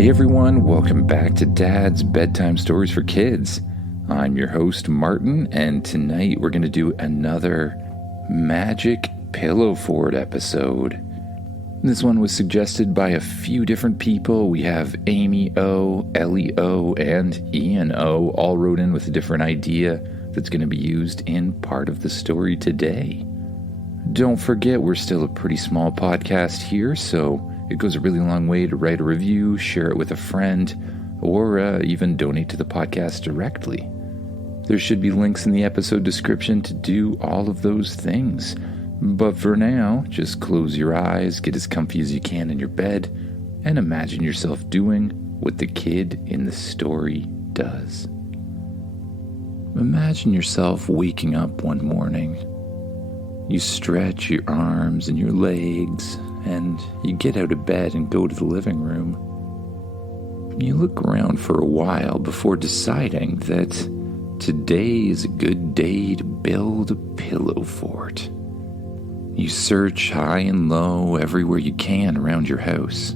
Hey everyone, welcome back to Dad's Bedtime Stories for Kids. I'm your host, Martin, and tonight we're going to do another Magic Pillow Fort episode. This one was suggested by a few different people. We have Amy O, Ellie O, and Ian O all wrote in with a different idea that's going to be used in part of the story today. Don't forget, we're still a pretty small podcast here, so it goes a really long way to write a review, share it with a friend, or even donate to the podcast directly. There should be links in the episode description to do all of those things. But for now, just close your eyes, get as comfy as you can in your bed, and imagine yourself doing what the kid in the story does. Imagine yourself waking up one morning. You stretch your arms and your legs, and you get out of bed and go to the living room. You look around for a while before deciding that today is a good day to build a pillow fort. You search high and low everywhere you can around your house,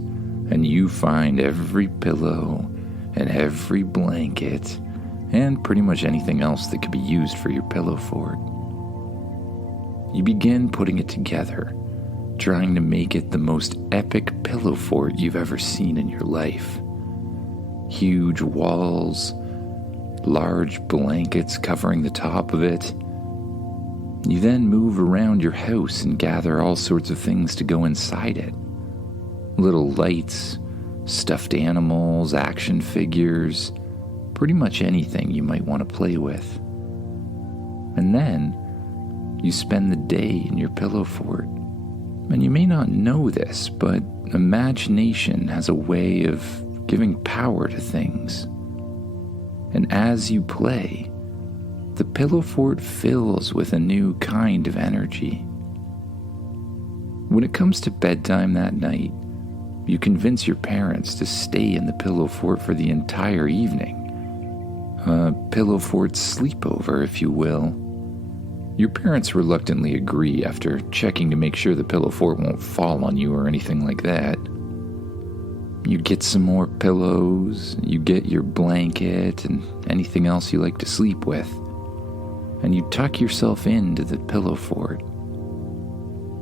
and you find every pillow and every blanket and pretty much anything else that could be used for your pillow fort. You begin putting it together, trying to make it the most epic pillow fort you've ever seen in your life. Huge walls, large blankets covering the top of it. You then move around your house and gather all sorts of things to go inside it. Little lights, stuffed animals, action figures, pretty much anything you might want to play with. And then you spend the day in your pillow fort. And you may not know this, but imagination has a way of giving power to things. And as you play, the pillow fort fills with a new kind of energy. When it comes to bedtime that night, you convince your parents to stay in the pillow fort for the entire evening. A pillow fort sleepover, if you will. Your parents reluctantly agree after checking to make sure the pillow fort won't fall on you or anything like that. You get some more pillows, you get your blanket and anything else you like to sleep with, and you tuck yourself into the pillow fort.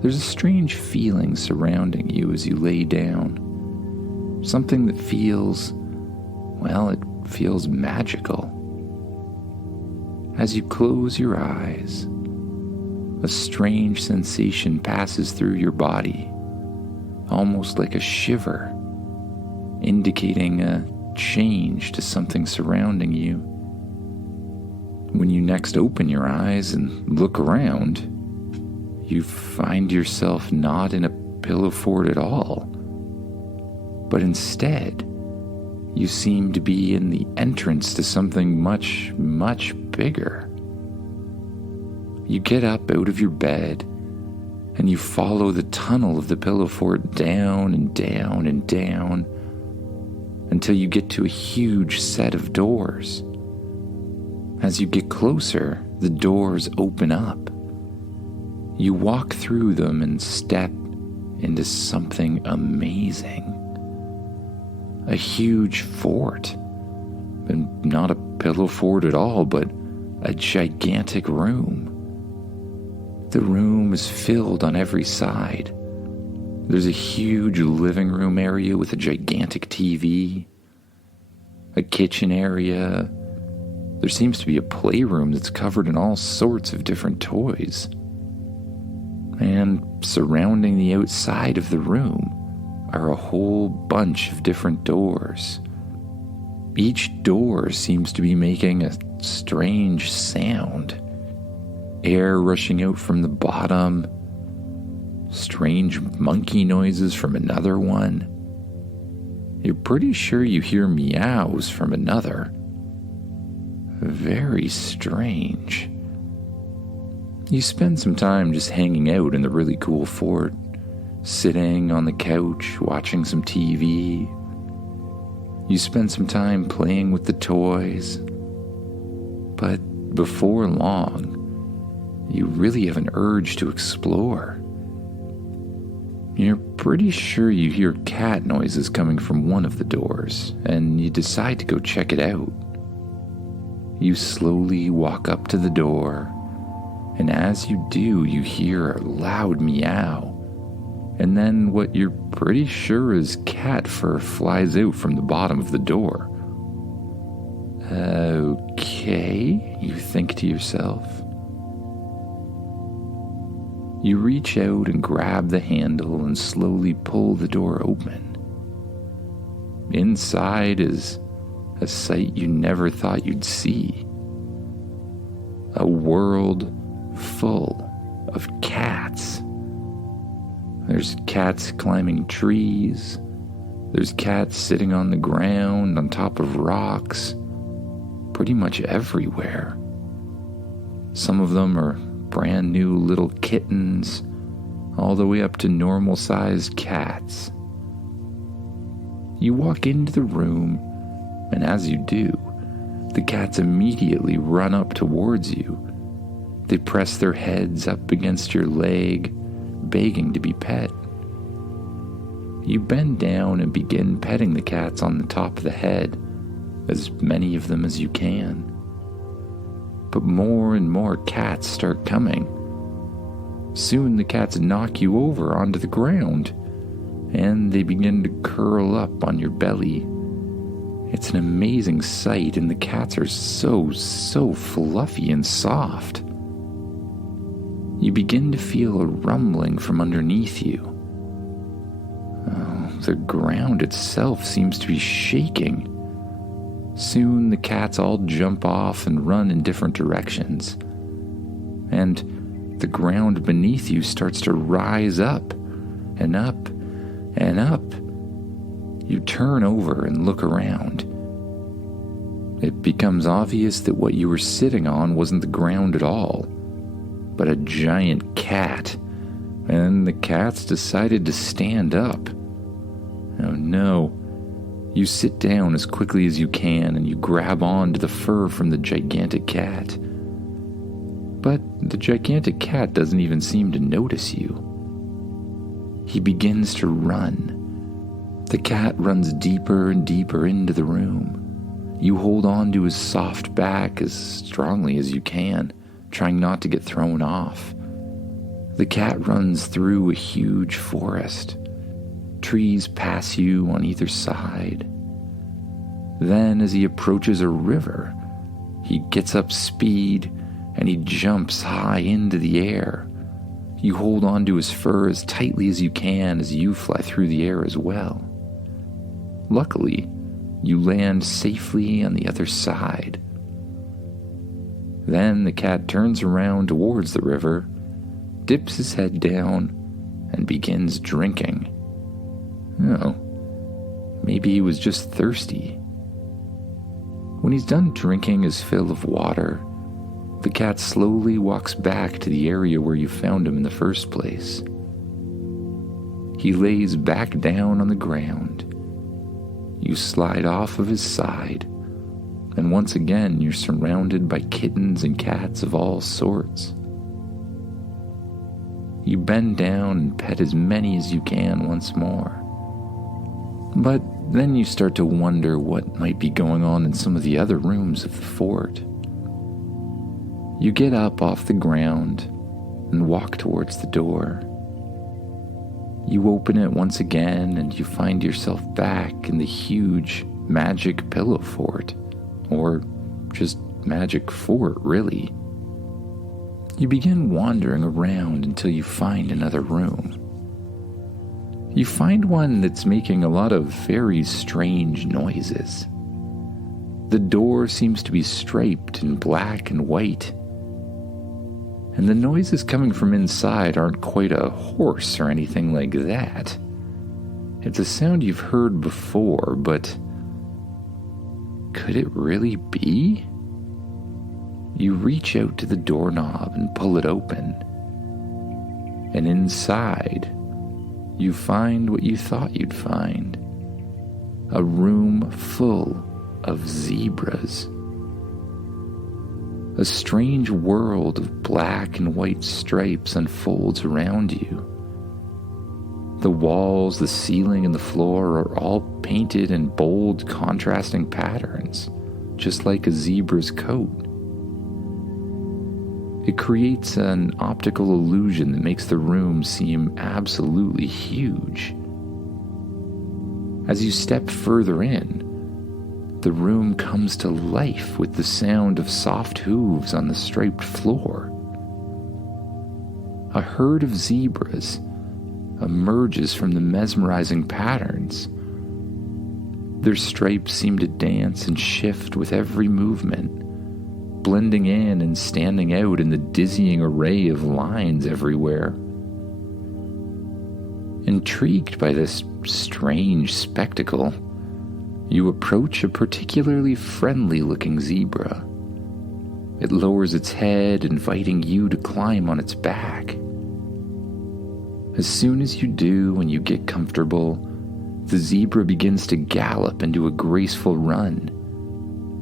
There's a strange feeling surrounding you as you lay down. Something that feels, well, it feels magical. As you close your eyes, a strange sensation passes through your body, almost like a shiver, indicating a change to something surrounding you. When you next open your eyes and look around, you find yourself not in a pillow fort at all, but instead, you seem to be in the entrance to something much, much bigger. You get up out of your bed, and you follow the tunnel of the pillow fort down and down and down until you get to a huge set of doors. As you get closer, the doors open up. You walk through them and step into something amazing. A huge fort, and not a pillow fort at all, but a gigantic room. The room is filled on every side. There's a huge living room area with a gigantic TV, a kitchen area. There seems to be a playroom that's covered in all sorts of different toys. And surrounding the outside of the room are a whole bunch of different doors. Each door seems to be making a strange sound. Air rushing out from the bottom, strange monkey noises from another one. You're pretty sure you hear meows from another. Very strange. You spend some time just hanging out in the really cool fort, sitting on the couch, watching some TV. You spend some time playing with the toys. But before long, you really have an urge to explore. You're pretty sure you hear cat noises coming from one of the doors, and you decide to go check it out. You slowly walk up to the door, and as you do, you hear a loud meow, and then what you're pretty sure is cat fur flies out from the bottom of the door. Okay, you think to yourself. You reach out and grab the handle and slowly pull the door open. Inside is a sight you never thought you'd see. A world full of cats. There's cats climbing trees. There's cats sitting on the ground, on top of rocks. Pretty much everywhere. Some of them are brand new little kittens, all the way up to normal-sized cats. You walk into the room, and as you do, the cats immediately run up towards you. They press their heads up against your leg, begging to be pet. You bend down and begin petting the cats on the top of the head, as many of them as you can. But more and more cats start coming. Soon the cats knock you over onto the ground, and they begin to curl up on your belly. It's an amazing sight, and the cats are so fluffy and soft. You begin to feel a rumbling from underneath you. The ground itself seems to be shaking. Soon the cats all jump off and run in different directions. And the ground beneath you starts to rise up and up and up. You turn over and look around. It becomes obvious that what you were sitting on wasn't the ground at all, but a giant cat. And the cats decided to stand up. Oh no. You sit down as quickly as you can and you grab on to the fur from the gigantic cat. But the gigantic cat doesn't even seem to notice you. He begins to run. The cat runs deeper and deeper into the room. You hold on to his soft back as strongly as you can, trying not to get thrown off. The cat runs through a huge forest. Trees pass you on either side. Then, as he approaches a river, he gets up speed and he jumps high into the air. You hold on to his fur as tightly as you can as you fly through the air as well. Luckily, you land safely on the other side. Then the cat turns around towards the river, dips his head down, and begins drinking. Oh, maybe he was just thirsty. When he's done drinking his fill of water, the cat slowly walks back to the area where you found him in the first place. He lays back down on the ground. You slide off of his side, and once again you're surrounded by kittens and cats of all sorts. You bend down and pet as many as you can once more. But then you start to wonder what might be going on in some of the other rooms of the fort. You get up off the ground and walk towards the door. You open it once again and you find yourself back in the huge magic pillow fort, or just magic fort, really. You begin wandering around until you find another room. You find one that's making a lot of very strange noises. The door seems to be striped in black and white. And the noises coming from inside aren't quite a horse or anything like that. It's a sound you've heard before, but could it really be? You reach out to the doorknob and pull it open. And inside, you find what you thought you'd find. A room full of zebras. A strange world of black and white stripes unfolds around you. The walls, the ceiling, and the floor are all painted in bold, contrasting patterns, just like a zebra's coat. It creates an optical illusion that makes the room seem absolutely huge. As you step further in, the room comes to life with the sound of soft hooves on the striped floor. A herd of zebras emerges from the mesmerizing patterns. Their stripes seem to dance and shift with every movement, blending in and standing out in the dizzying array of lines everywhere. Intrigued by this strange spectacle, you approach a particularly friendly-looking zebra. It lowers its head, inviting you to climb on its back. As soon as you do and you get comfortable, the zebra begins to gallop into a graceful run,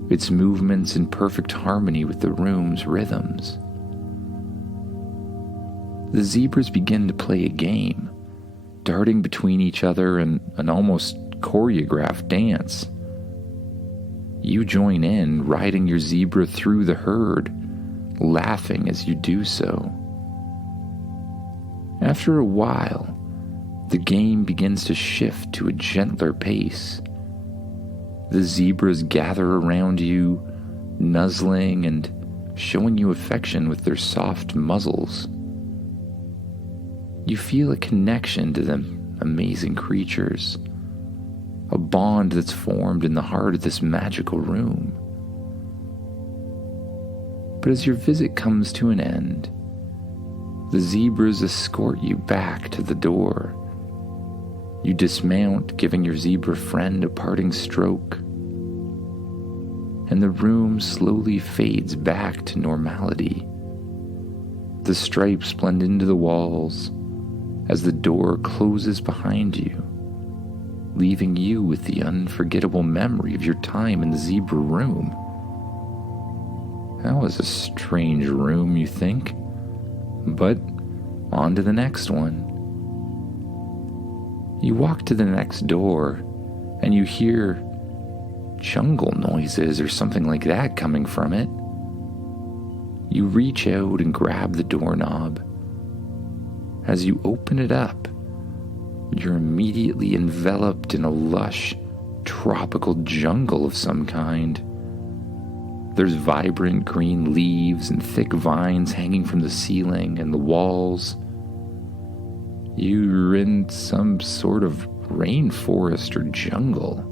its movements in perfect harmony with the room's rhythms. The zebras begin to play a game, darting between each other in an almost choreographed dance. You join in, riding your zebra through the herd, laughing as you do so. After a while, the game begins to shift to a gentler pace. The zebras gather around you, nuzzling and showing you affection with their soft muzzles. You feel a connection to them amazing creatures, a bond that's formed in the heart of this magical room. But as your visit comes to an end, the zebras escort you back to the door. You dismount, giving your zebra friend a parting stroke, and the room slowly fades back to normality. The stripes blend into the walls as the door closes behind you, leaving you with the unforgettable memory of your time in the zebra room. That was a strange room, you think, but on to the next one. You walk to the next door, and you hear jungle noises or something like that coming from it. You reach out and grab the doorknob. As you open it up, you're immediately enveloped in a lush, tropical jungle of some kind. There's vibrant green leaves and thick vines hanging from the ceiling and the walls. You're in some sort of rainforest or jungle.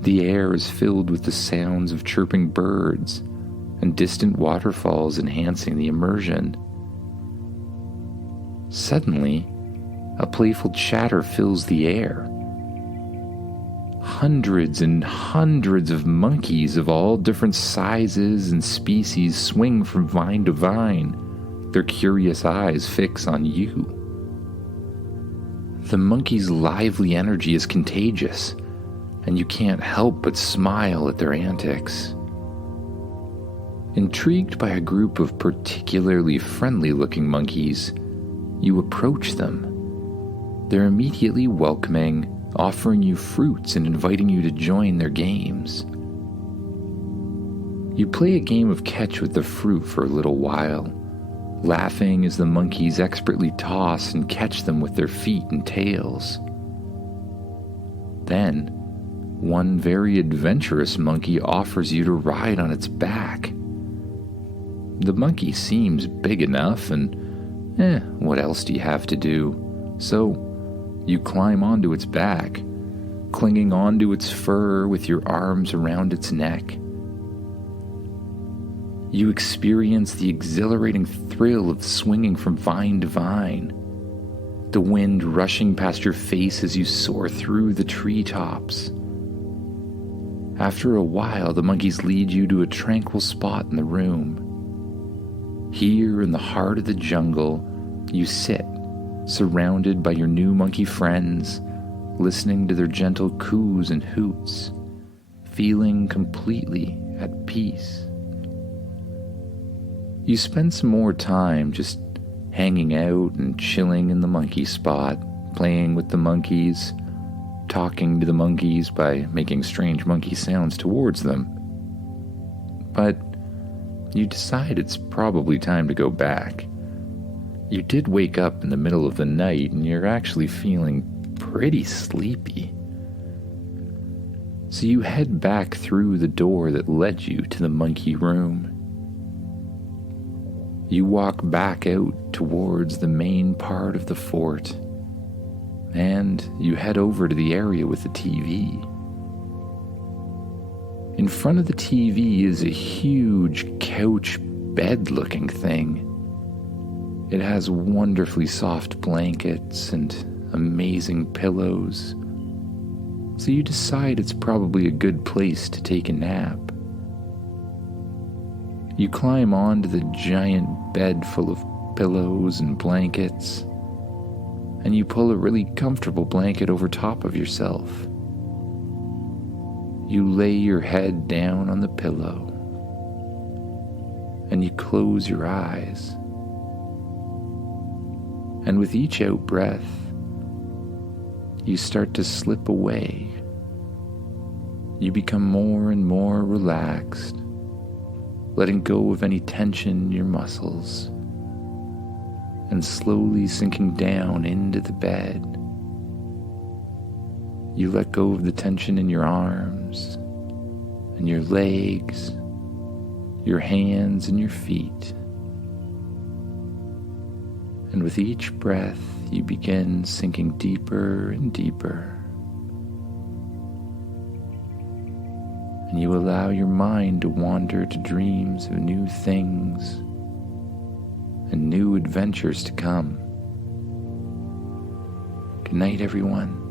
The air is filled with the sounds of chirping birds and distant waterfalls enhancing the immersion. Suddenly, a playful chatter fills the air. Hundreds and hundreds of monkeys of all different sizes and species swing from vine to vine, their curious eyes fix on you. The monkeys' lively energy is contagious, and you can't help but smile at their antics. Intrigued by a group of particularly friendly-looking monkeys, you approach them. They're immediately welcoming, offering you fruits and inviting you to join their games. You play a game of catch with the fruit for a little while, laughing as the monkeys expertly toss and catch them with their feet and tails. Then, one very adventurous monkey offers you to ride on its back. The monkey seems big enough, and what else do you have to do? So, you climb onto its back, clinging onto its fur with your arms around its neck. You experience the exhilarating thrill of swinging from vine to vine, the wind rushing past your face as you soar through the treetops. After a while, the monkeys lead you to a tranquil spot in the room. Here in the heart of the jungle, you sit, surrounded by your new monkey friends, listening to their gentle coos and hoots, feeling completely at peace. You spend some more time just hanging out and chilling in the monkey spot, playing with the monkeys, talking to the monkeys by making strange monkey sounds towards them. But you decide it's probably time to go back. You did wake up in the middle of the night and you're actually feeling pretty sleepy. So you head back through the door that led you to the monkey room. You walk back out towards the main part of the fort, and you head over to the area with the TV. In front of the TV is a huge couch bed-looking thing. It has wonderfully soft blankets and amazing pillows. So you decide it's probably a good place to take a nap. You climb onto the giant bed full of pillows and blankets, and you pull a really comfortable blanket over top of yourself. You lay your head down on the pillow, and you close your eyes. And with each out-breath, you start to slip away. You become more and more relaxed, letting go of any tension in your muscles, and slowly sinking down into the bed. You let go of the tension in your arms, and your legs, your hands and your feet. And with each breath, you begin sinking deeper and deeper. And you allow your mind to wander to dreams of new things and new adventures to come. Good night, everyone.